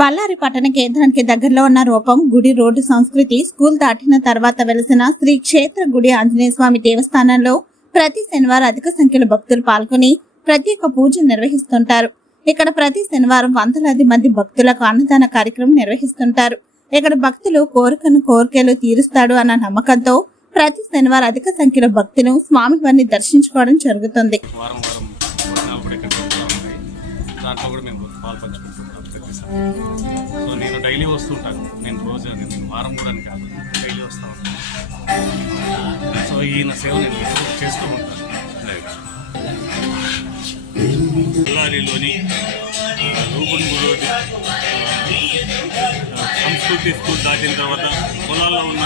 బళ్ళారి పట్టణ కేంద్రానికి దగ్గరలో ఉన్న రూపం గుడి రోడ్డు సంస్కృతి స్కూల్ దాటిన తర్వాత వెలిసిన శ్రీ క్షేత్ర గుడి ఆంజనేయ స్వామి దేవస్థానంలో ప్రతి శనివారం అధిక సంఖ్యలో భక్తులు పాల్గొని ప్రత్యేక పూజలు నిర్వహిస్తుంటారు. ఇక్కడ ప్రతి శనివారం వందలాది మంది భక్తులకు అన్నదాన కార్యక్రమం నిర్వహిస్తుంటారు. ఇక్కడ భక్తులు కోరికలు తీరుస్తాడు అన్న నమ్మకంతో ప్రతి శనివారం అధిక సంఖ్యలో భక్తులు స్వామివారిని దర్శించుకోవడం జరుగుతుంది. సో నేను డైలీ వస్తుంటాను. నేను రోజు వారం కూడా కాదు, డైలీ వస్తాను. సో ఈయన సేవ నేను చేస్తూ ఉంటాను. బళ్ళారిలోని రూపన్గూడు సంస్కృతి స్కూల్ దాటిన తర్వాత పొలాల్లో ఉన్న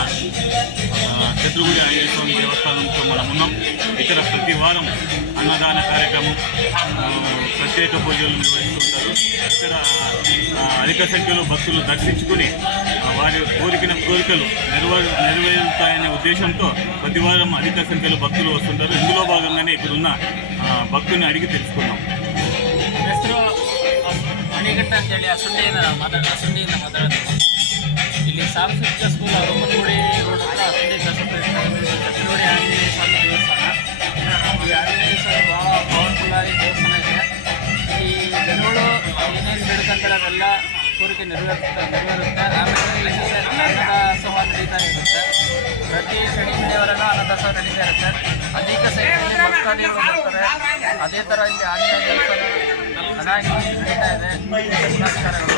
క్షేత్రగుడి ఆంజనేయ స్వామి దేవస్థానంతో మనం ఉన్నాం. ఇక్కడ ప్రతి వారం అన్నదాన కార్యక్రమం, ప్రత్యేక పూజలు నిర్వహిస్తుంటారు. ఇక్కడ అధిక సంఖ్యలో భక్తులు దర్శించుకుని వారి కోరికలు నెరవేరుతాయనే ఉద్దేశంతో ప్రతి వారం అధిక సంఖ్యలో భక్తులు వస్తుంటారు. ఇందులో భాగంగానే ఇక్కడున్న భక్తుల్ని అడిగి తెలుసుకున్నాం. ಮಣಿಗಟ್ಟ ಅಂತೇಳಿ ಅಸುಂಡಿಯಿಂದ ಮಾತಾಡೋದು. ಇಲ್ಲಿ ಸಾಂಸ್ಕೃತಿಕ ಸ್ಕೂಲ್ ರೂಪನಗುಡಿ ರೋಡ್ ಹತ್ರ ಕ್ಷೇತ್ರಗುಡಿ ಆಂಜನೇಯ ಸ್ವಾಮಿ ದೇವಸ್ಥಾನ. ಈ ಆಂಜನೇಯ ಸ್ವಾಮಿ ಭಾಳ ಪವರ್ಫುಲ್ ಆಗಿ ದೇವಸ್ಥಾನ ಇದೆ. ಈ ಜನಗಳು ಏನೇನು ಬೇಡ್ಕೊಂತಾರೆ ಅದೆಲ್ಲ ಕೋರಿಕೆ ನೆರವೇರುತ್ತೆ. ಆಮೇಲೆ ಅನ್ನದಾಸೋಹ ನಡೀತಾ ಇರುತ್ತೆ. ಪ್ರತಿ ಶನಿ ಮನೆಯವರೆಲ್ಲ ಅನ್ನದಾಸೋಹ ನಡೀತಾ ಇರುತ್ತೆ. ಅನೇಕ ಸಂಖ್ಯೆಯಲ್ಲಿ ಭಕ್ತಾದಿಗಳು ಬರ್ತಾರೆ. ಅದೇ ಥರ ಇಲ್ಲಿ ಆಂಜನೇಯ ದೇವಸ್ಥಾನ ಚೆನ್ನಾಗಿ ನಡೀತಾ ಇದೆ. ನಮಸ್ಕಾರಗಳು.